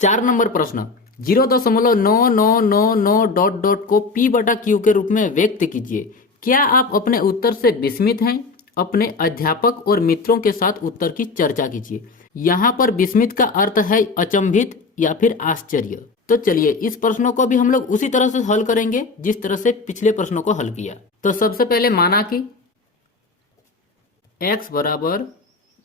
4 number प्रश्न, 0.9999 dot dot को P बटा Q के रूप में व्यक्त कीजिए। क्या आप अपने उत्तर से विस्मित हैं? अपने अध्यापक और मित्रों के साथ उत्तर की चर्चा कीजिए। यहाँ पर विस्मित का अर्थ है अचंभित या फिर आश्चर्य। तो चलिए इस प्रश्नों को भी हम लोग उसी तरह से हल करेंगे जिस तरह से पिछले प्रश्नों को हल किया। तो सबसे पहले माना कि x बराबर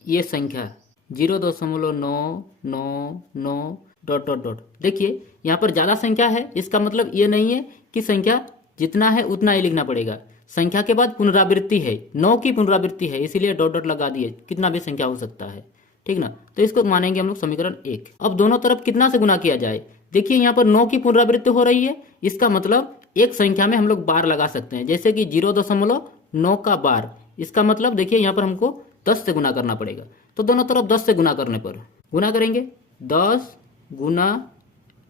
ये संख्या 0.999 डॉट डॉट डॉट। देखिए यहाँ पर ज्यादा संख्या है, इसका मतलब ये नहीं है कि संख्या जितना है उतना ही लिखना पड़ेगा। संख्या के बाद पुनरावृत्ति है, 9 की पुनरावृत्ति है, इसीलिए डॉट डॉट लगा दिए, कितना भी संख्या हो सकता है, ठीक ना। तो इसको मानेंगे हम लोग समीकरण 1। अब दोनों तरफ कितना से गुना किया जाए? देखिए यहाँ पर 9 की पुनरावृत्ति हो रही है, इसका मतलब एक संख्या में हम लोग बार लगा सकते हैं, जैसे कि 0.9 का बार। इसका मतलब देखिए यहाँ पर हमको 10 से गुना करना पड़ेगा। तो दोनों तरफ 10 से गुना करने पर गुना करेंगे, 10 गुना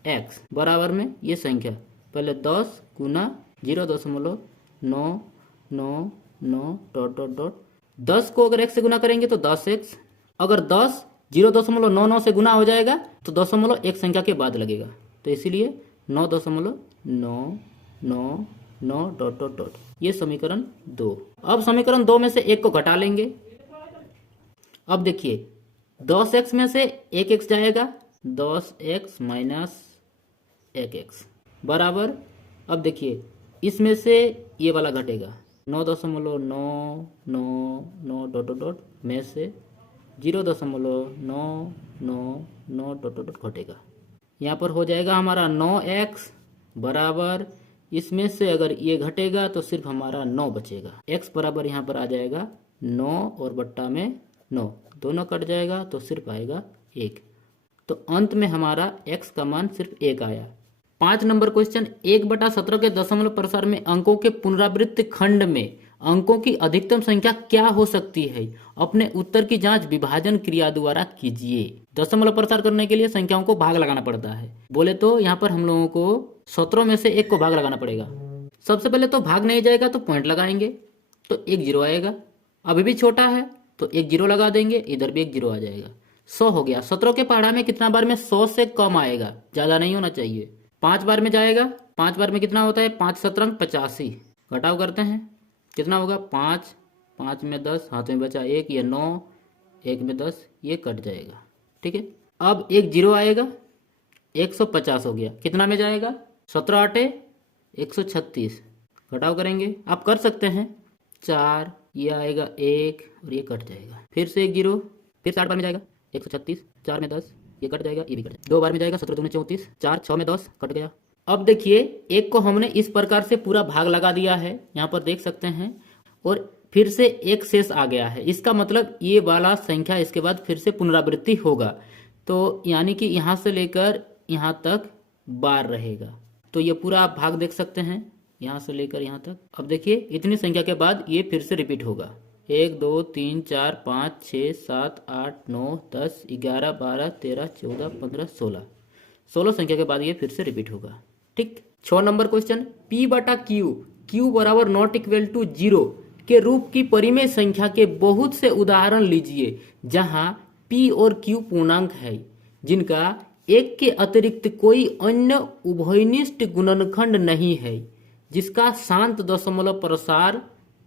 x बराबर में ये संख्या, पहले 10 गुना 0.999 डॉट डॉट डॉट। 10 को अगर x से गुना करेंगे तो 10x, अगर 10 0.99 से गुना हो जाएगा तो दशमलव एक संख्या के बाद लगेगा, तो इसीलिए 9.999 डॉट डॉट डॉट। ये समीकरण 2। अब समीकरण 2 में से एक को घटा लेंगे। अब देखिए 10x में से 1x जाएगा, 10x माइनस 1x बराबर, अब देखिए इसमें से ये वाला घटेगा, 9.999 डॉट डॉट डॉट में से 0.999 डॉट डॉट डॉट घटेगा। यहाँ पर हो जाएगा हमारा 9x बराबर, इसमें से अगर ये घटेगा तो सिर्फ हमारा 9 बचेगा। x बराबर यहाँ पर आ जाएगा 9 और बट्टा में 9, दोनों कट जाएगा तो सिर्फ आएगा 1। तो अंत में हमारा x का मान सिर्फ 1 आया। 5 नंबर क्वेश्चन, 1/17 के दशमलव प्रसार में अंकों के पुनरावृत्त खंड में अंकों की अधिकतम संख्या क्या हो सकती है? अपने उत्तर की जांच विभाजन क्रिया द्वारा कीजिए। दशमलव प्रसार करने के लिए संख्याओं को भाग लगाना पड़ता है। बोले तो यहाँ पर हम लोगों को 17 में से 1 को भाग लगाना पड़ेगा। सबसे पहले तो भाग नहीं जाएगा तो पॉइंट लगाएंगे, तो 1 0 आएगा। अभी भी छोटा है तो 1 0 लगा देंगे, इधर भी 1 0 आ जाएगा। 100 हो गया। 17 के पहाड़ा में कितना बार में 100 से कम आएगा, ज्यादा नहीं होना चाहिए। 5 बार में जाएगा, 5 बार में कितना होता है, 5 17 85, घटाव करते हैं कितना होगा, 5 5 में 10, हाथ में बचा 1, ये 9, 1 में 10, ये कट जाएगा, ठीक है। अब 1 0 आएगा, 150 हो गया, कितना में जाएगा, 17 8 136, घटाव करेंगे, आप कर सकते हैं, 4, ये आएगा 1 और ये कट जाएगा, फिर से 1 0, फिर 60 बार में जाएगा, 136, 4 में 10, ये कट जाएगा, ये भी कट जाएगा, 2 बार में जाएगा, 17 दूनी 34, 4 6 में 10, कट गया। अब देखिए एक को हमने इस प्रकार से पूरा भाग लगा दिया है, यहाँ पर देख सकते हैं, और फिर से एक शेष आ गया है। इसका मतलब ये वाला संख्या इसके बाद फिर से पुनरावृत्ति होगा, तो यानी कि यहाँ से लेकर यहाँ तक बार रहेगा। तो ये पूरा आप भाग देख सकते हैं, यहाँ से लेकर यहाँ तक। अब देखिए इतनी संख्या के बाद ये फिर से रिपीट होगा, 1 2 3 4 5 6 7 8 9 10 11 12 13 14 15 16 संख्या के बाद ये फिर से रिपीट होगा, ठीक। 6 नंबर क्वेश्चन, P बटा Q बराबर नॉट इक्वल टू 0 के रूप की परिमेय संख्या के बहुत से उदाहरण लीजिए जहां P और Q पूर्णांक है, जिनका 1 के अतिरिक्त कोई अन्य उभयनिष्ठ गुणनखंड नहीं है, जिसका शांत दशमलव प्रसार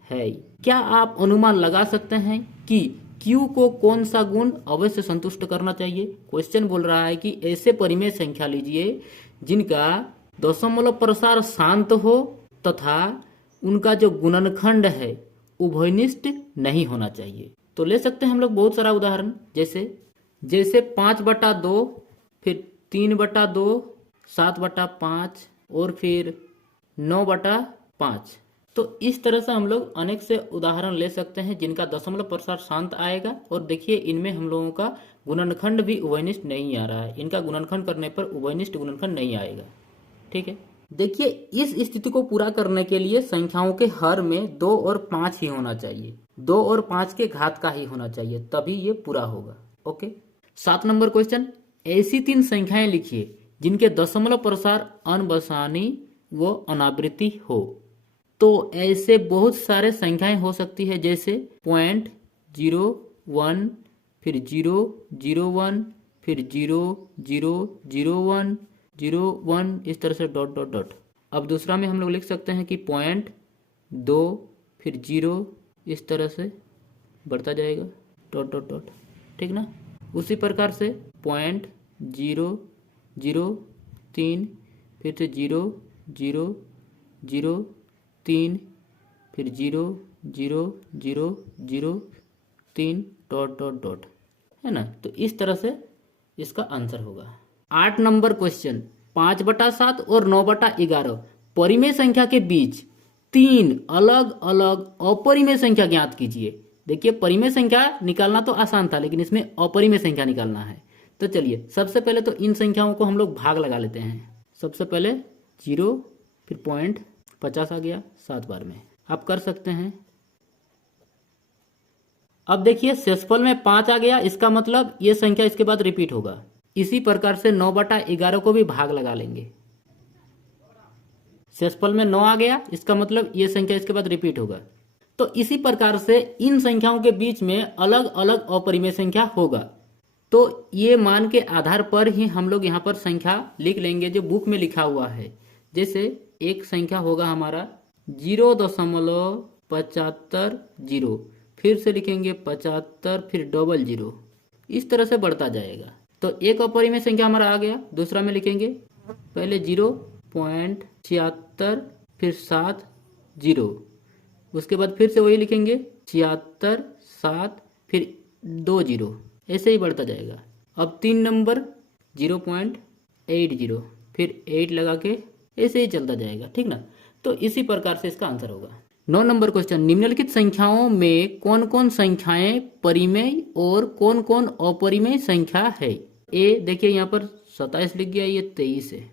है। क्या आप अनुमान लगा सकते हैं कि Q को कौन सा गुण अवश्य संतुष्ट करना चाहिए? क्वेश्चन बोल रहा है कि ऐसे परिमेय संख्या लीजिए जिनका दशमलव प्रसार शांत हो तथा उनका जो गुणनखंड है उभयनिष्ठ नहीं होना चाहिए। तो ले सकते हैं हम लोग बहुत सारा उदाहरण, जैसे 5/2, फिर 3/2, 7/5 और फिर 9/5। तो इस तरह से हम लोग अनेक से उदाहरण ले सकते हैं जिनका दशमलव प्रसार शांत आएगा, और देखिए इनमें हम लोगों का गुणनखंड भी उभयनिष्ठ नहीं आ रहा है, इनका गुणनखंड करने पर उभयनिष्ठ गुणनखंड नहीं आएगा, ठीक है। देखिए इस स्थिति को पूरा करने के लिए संख्याओं के हर में 2 और 5 ही होना चाहिए, 2 और 5 के घात का ही होना चाहिए, तभी ये पूरा होगा, ओके। 7 नंबर क्वेश्चन, ऐसी 3 संख्याएं लिखिए जिनके दशमलव प्रसार अनबसानी व अनावृत्ति हो। तो ऐसे बहुत सारे संख्याएं हो सकती है, जैसे 0.01, फिर 001, फिर 0 0 0 1 0 1, इस तरह से डॉट डॉट डॉट। अब दूसरा में हम लोग लिख सकते हैं कि पॉइंट 2 फिर 0, इस तरह से बढ़ता जाएगा डॉट डॉट डॉट, ठीक ना। उसी प्रकार से पॉइंट 0 0 3, फिर से 0 0 0 3, फिर 0 0 0 0 3 डॉट डॉट डॉट, है ना। तो इस तरह से इसका आंसर होगा। 8 नंबर क्वेश्चन, 5/7 और 9/11 परिमेय संख्या के बीच 3 अलग अलग अपरिमेय संख्या ज्ञात कीजिए। देखिए परिमेय संख्या निकालना तो आसान था, लेकिन इसमें अपरिमेय संख्या निकालना है। तो चलिए सबसे पहले तो इन संख्याओं को हम लोग भाग लगा लेते हैं। सबसे पहले 0, फिर पॉइंट 50 आ गया 7 बार में, आप कर सकते हैं। अब देखिए शेषफल में 5 आ गया, इसका मतलब ये संख्या इसके बाद रिपीट होगा। इसी प्रकार से 9/11 को भी भाग लगा लेंगे। शेषफल में 9 आ गया, इसका मतलब ये संख्या इसके बाद रिपीट होगा। तो इसी प्रकार से इन संख्याओं के बीच में अलग अलग अपरिमेय संख्या होगा। तो ये मान के आधार पर ही हम लोग यहाँ पर संख्या लिख लेंगे जो बुक में लिखा हुआ है। जैसे एक संख्या होगा हमारा 0.75, फिर से लिखेंगे 75, फिर 00, इस तरह से बढ़ता जाएगा। तो एक अपरिमेय संख्या हमारा आ गया। दूसरा में लिखेंगे पहले 0.76, फिर 7 0, उसके बाद फिर से वही लिखेंगे 76 7, फिर 2 0, ऐसे ही बढ़ता जाएगा। अब 3 नंबर 0.80, फिर 8 लगा के ऐसे ही चलता जाएगा, ठीक ना। तो इसी प्रकार से इसका आंसर होगा। 9 नंबर क्वेश्चन, निम्नलिखित संख्याओं में कौन कौन संख्याएं परिमेय और कौन कौन अपरिमेय संख्या है। ए देखिए यहाँ पर 27 लिख गया, ये 23 है,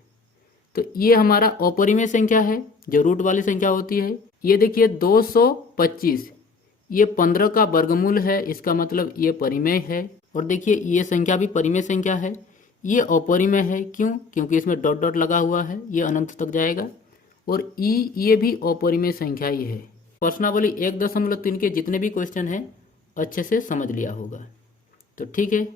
तो ये हमारा अपरिमेय संख्या है जो रूट वाली संख्या होती है। ये देखिए 225, ये 15 का वर्गमूल है, इसका मतलब ये परिमेय है। और देखिए ये संख्या भी परिमेय संख्या है, ये अपरिमेय है। क्यों? क्योंकि इसमें डॉट डॉट लगा हुआ है, ये अनंत तक जाएगा। और ये भी अपरिमेय संख्या ही है। प्रश्नावली 1.3 के जितने भी क्वेश्चन हैं अच्छे से समझ लिया होगा, तो ठीक है।